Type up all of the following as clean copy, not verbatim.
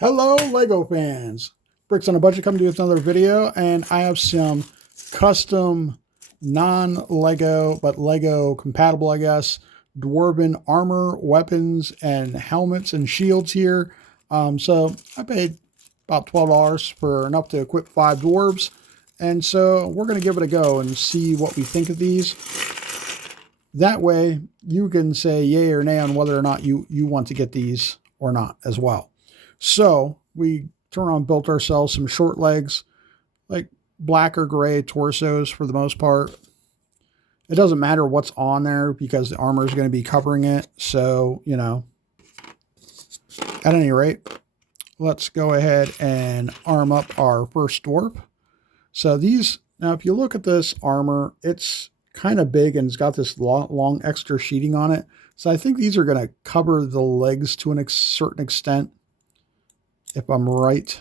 Hello, Lego fans. Bricks on a Budget coming to you with another video, and I have some custom non-Lego, but Lego compatible, I guess, dwarven armor, weapons, and helmets and shields here. So I paid about $12 for enough to equip 5 dwarves, and so we're going to give it a go and see what we think of these. That way, you can say yay or nay on whether or not you want to get these or not as well. So we built ourselves some short legs, like black or gray torsos for the most part. It doesn't matter what's on there because the armor is going to be covering it. So, at any rate, let's go ahead and arm up our first dwarf. So now if you look at this armor, it's kind of big and it's got this long extra sheeting on it. So I think these are going to cover the legs to a certain extent, if I'm right.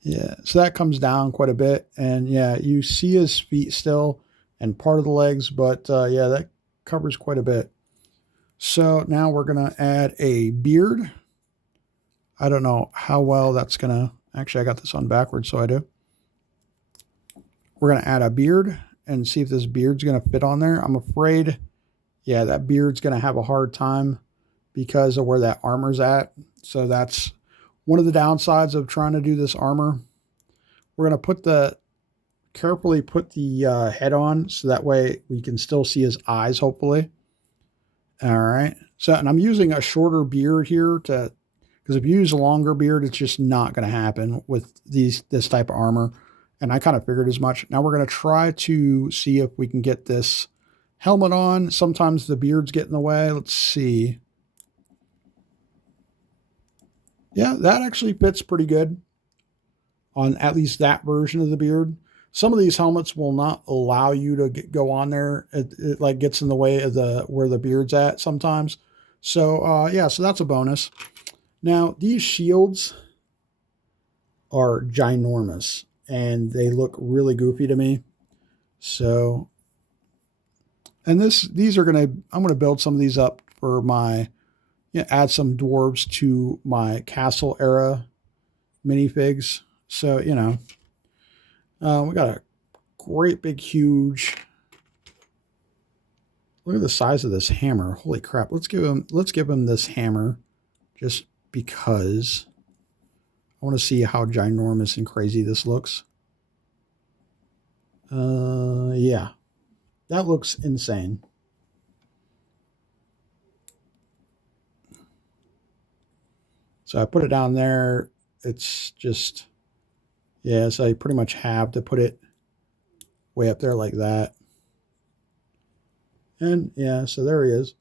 Yeah, so that comes down quite a bit. And yeah, you see his feet still and part of the legs, but yeah, that covers quite a bit. So now we're going to add a beard. I don't know how well that's going to, actually I got this on backwards, so I do. We're going to add a beard and see if this beard's going to fit on there. I'm afraid, yeah, that beard's going to have a hard time because of where that armor's at. So that's one of the downsides of trying to do this armor. We're going to carefully put the head on so that way we can still see his eyes, hopefully. All right. So, and I'm using a shorter beard here because if you use a longer beard, it's just not going to happen with this type of armor. And I kind of figured as much. Now we're going to try to see if we can get this helmet on. Sometimes the beards get in the way. Let's see. Yeah, that actually fits pretty good on at least that version of the beard. Some of these helmets will not allow you to go on there. It like gets in the way of where the beard's at sometimes. So yeah, so that's a bonus. Now these shields are ginormous and they look really goofy to me. So, and I'm gonna build some of these up for my, add some dwarves to my castle era minifigs. So, we got a great big huge, look at the size of this hammer. Holy crap. Let's give him this hammer just because I want to see how ginormous and crazy this looks. Yeah, that looks insane. So I put it down there. It's just, yeah, so I pretty much have to put it way up there like that. And yeah, so there he is.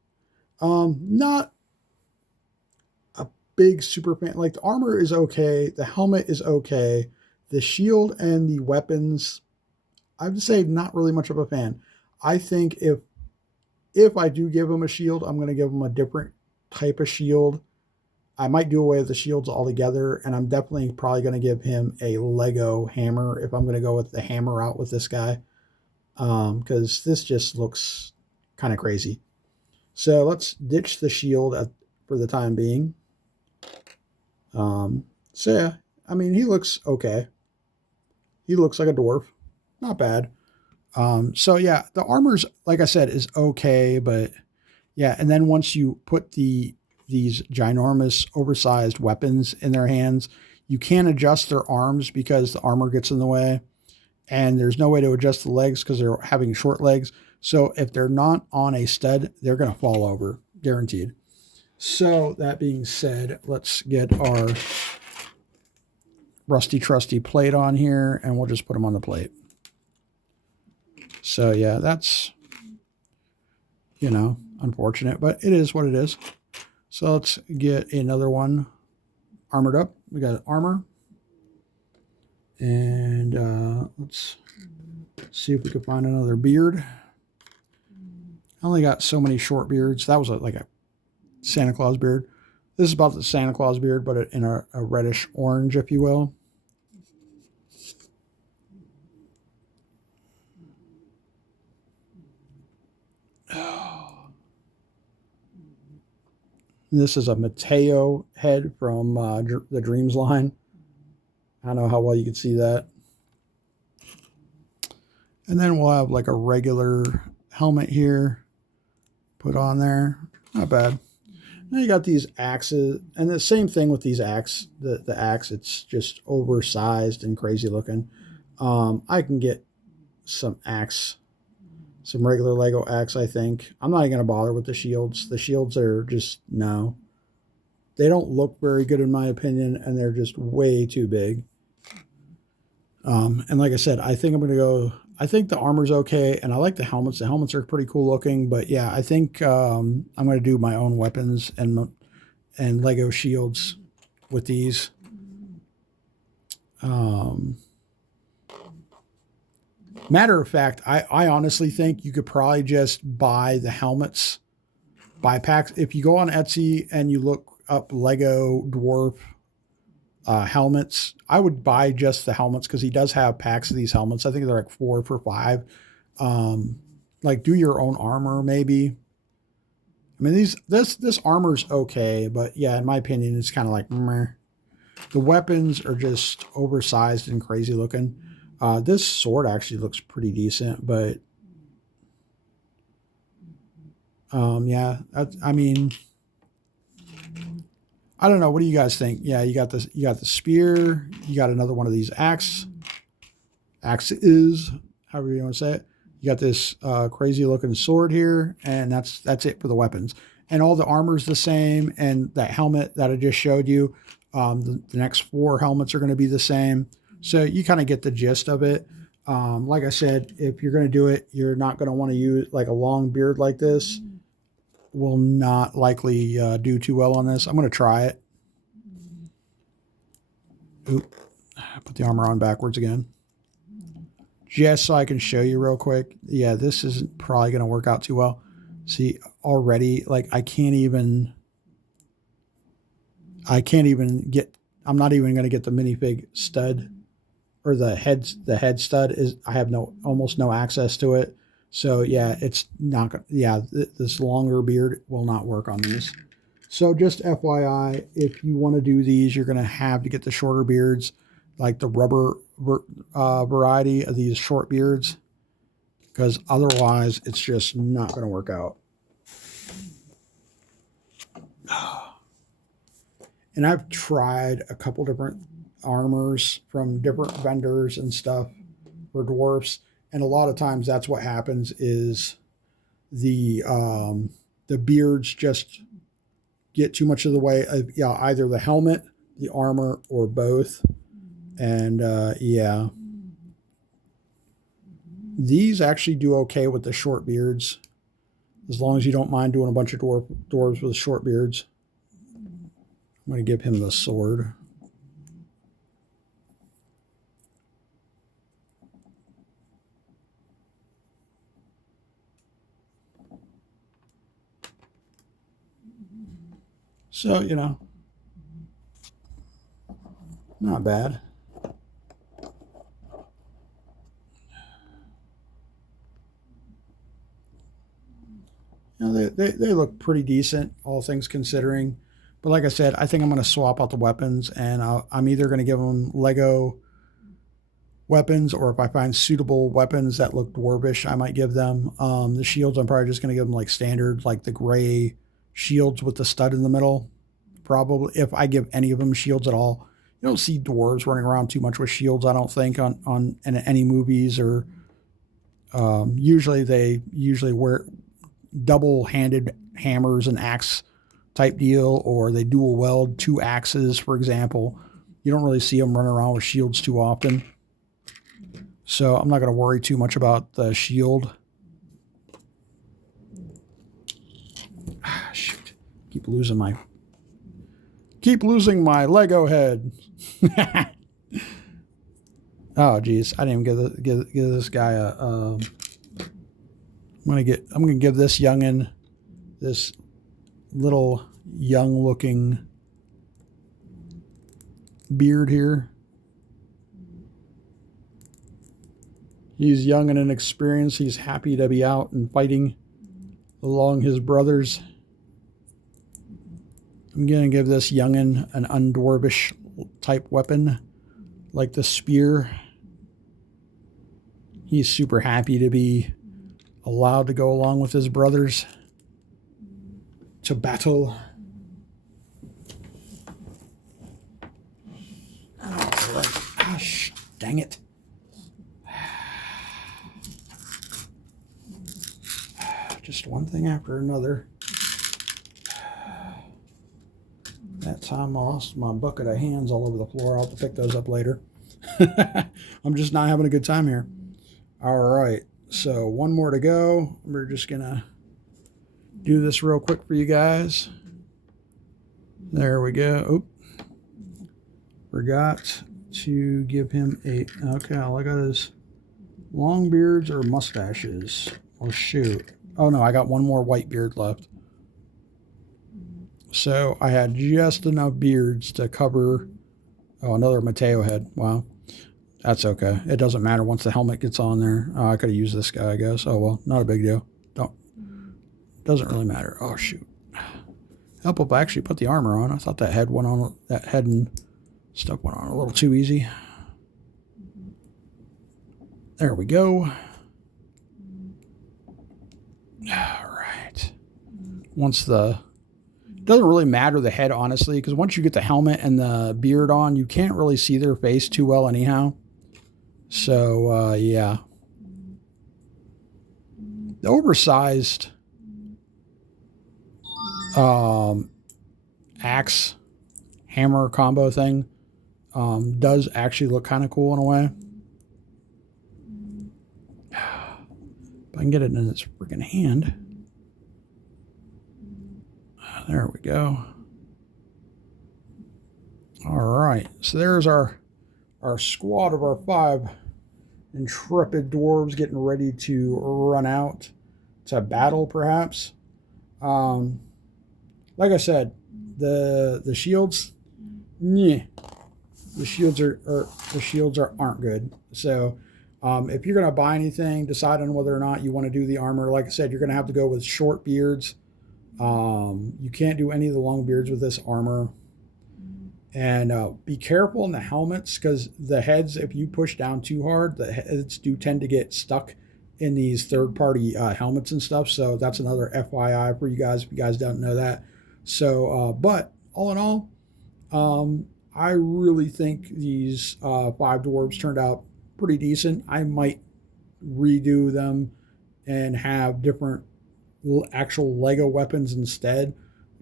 Not a big super fan. Like the armor is okay. The helmet is okay. The shield and the weapons, I would say not really much of a fan. I think if I do give him a shield, I'm going to give him a different type of shield. I might do away with the shields altogether, and I'm definitely probably going to give him a Lego hammer if I'm going to go with the hammer out with this guy, because this just looks kind of crazy. So let's ditch the shield for the time being. So yeah, I mean, he looks okay. He looks like a dwarf. Not bad. So yeah, the armor's, like I said, is okay, but yeah, and then once you put these ginormous oversized weapons in their hands, you can't adjust their arms because the armor gets in the way, and there's no way to adjust the legs because they're having short legs. So if they're not on a stud, they're going to fall over, guaranteed. So that being said, let's get our rusty trusty plate on here, and we'll just put them on the plate. So yeah, that's, unfortunate, but it is what it is. So let's get another one armored up. We got armor. And let's see if we can find another beard. I only got so many short beards. That was like a Santa Claus beard. This is about the Santa Claus beard, but in a reddish orange, if you will. This is a Mateo head from the Dreams line. I don't know how well you can see that. And then we'll have like a regular helmet here put on there. Not bad. Now you got these axes, and the same thing with these axe. The axe, it's just oversized and crazy looking. I can get some regular Lego axe, I think. I'm not even going to bother with the shields. The shields are just, no. They don't look very good in my opinion, and they're just way too big. And like I said, I think I'm going to go, I think the armor's okay, and I like the helmets. The helmets are pretty cool looking, but yeah, I think I'm going to do my own weapons and Lego shields with these. Matter of fact, I honestly think you could probably just buy the helmets, buy packs. If you go on Etsy and you look up Lego dwarf helmets, I would buy just the helmets because he does have packs of these helmets. I think they're like 4 for $5. Like do your own armor maybe. I mean this armor's okay, but yeah, in my opinion, it's kind of like meh. The weapons are just oversized and crazy looking. This sword actually looks pretty decent, but yeah, I mean, I don't know. What do you guys think? Yeah, you got this. You got the spear. You got another one of these axes, however you want to say it. You got this crazy looking sword here, and that's it for the weapons. And all the armor's the same, and that helmet that I just showed you, the next 4 helmets are going to be the same. So you kind of get the gist of it. Like I said, if you're going to do it, you're not going to want to use like a long beard like this. Will not likely do too well on this. I'm going to try it. Oop. Put the armor on backwards again. Just so I can show you real quick. Yeah, this isn't probably going to work out too well. See, already, like I can't even get, I'm not even going to get the minifig stud. Or the head stud is, I have almost no access to it. So yeah, it's not, yeah, this longer beard will not work on these. So just FYI, if you want to do these, you're going to have to get the shorter beards, like the rubber variety of these short beards, because otherwise it's just not going to work out. And I've tried a couple different armors from different vendors and stuff for dwarfs, and a lot of times that's what happens is the beards just get too much of the way of, yeah, either the helmet, the armor, or both. And yeah, these actually do okay with the short beards, as long as you don't mind doing a bunch of dwarves with short beards. I'm going to give him the sword. So, you know, not bad. You know, they look pretty decent, all things considering. But like I said, I think I'm going to swap out the weapons, and I'm either going to give them Lego weapons, or if I find suitable weapons that look dwarvish, I might give them. The shields, I'm probably just going to give them like standard, like the gray shields with the stud in the middle. Probably, if I give any of them shields at all. You don't see dwarves running around too much with shields, I don't think, in any movies, or usually they wear double-handed hammers and axe type deal, or they dual weld 2 axes, for example. You don't really see them running around with shields too often. So I'm not going to worry too much about the shield. Shoot. Keep losing my Lego head. Oh geez, I didn't even give this guy a I'm gonna give this youngin, this little young looking beard here. He's young and inexperienced. He's happy to be out and fighting along his brothers. I'm going to give this youngin an undwarvish type weapon, like the spear. He's super happy to be allowed to go along with his brothers to battle. Gosh, dang it. Just one thing after another. That time I lost my bucket of hands all over the floor. I'll have to pick those up later. I'm just not having a good time here. All right, so one more to go. We're just gonna do this real quick for you guys. There we go. Oop. Forgot to give him a, okay, all I got is long beards or mustaches. Oh, shoot. Oh, no, I got one more white beard left. So I had just enough beards to cover, oh, another Mateo head. Wow. That's okay. It doesn't matter once the helmet gets on there. I could have used this guy, I guess. Oh, well, not a big deal. Doesn't really matter. Oh, shoot. Help if I actually put the armor on. I thought that head went on, that head and stuff went on a little too easy. There we go. All right. Once the, it doesn't really matter the head, honestly, because once you get the helmet and the beard on, you can't really see their face too well anyhow. So, yeah. The oversized axe hammer combo thing does actually look kind of cool in a way. If I can get it in its freaking hand. There we go. All right, so there's our squad of our 5 intrepid dwarves getting ready to run out to battle, perhaps. Like I said, the shields, yeah, the shields aren't good. So if you're gonna buy anything, decide on whether or not you want to do the armor. Like I said, you're gonna have to go with short beards. You can't do any of the long beards with this armor. And be careful in the helmets, because the heads, if you push down too hard, the heads do tend to get stuck in these third-party helmets and stuff. So that's another FYI for you guys, if you guys don't know that. So, but all in all, I really think these 5 dwarves turned out pretty decent. I might redo them and have different actual Lego weapons instead.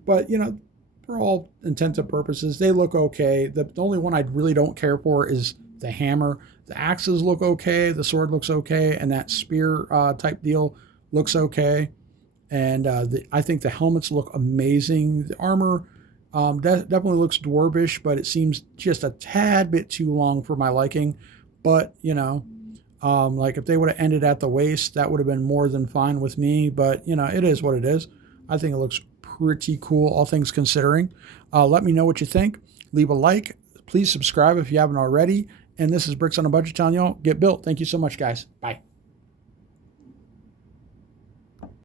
But, you know, for all intents and purposes, they look okay. The only one I really don't care for is the hammer. The axes look okay. The sword looks okay. And that spear type deal looks okay. And I think the helmets look amazing. The armor definitely looks dwarvish, but it seems just a tad bit too long for my liking. But, you know, like if they would have ended at the waist, that would have been more than fine with me. But, you know, it is what it is. I think it looks pretty cool, all things considering. Let me know what you think. Leave a like. Please subscribe if you haven't already. And this is Bricks on a Budget telling y'all, get built. Thank you so much, guys. Bye.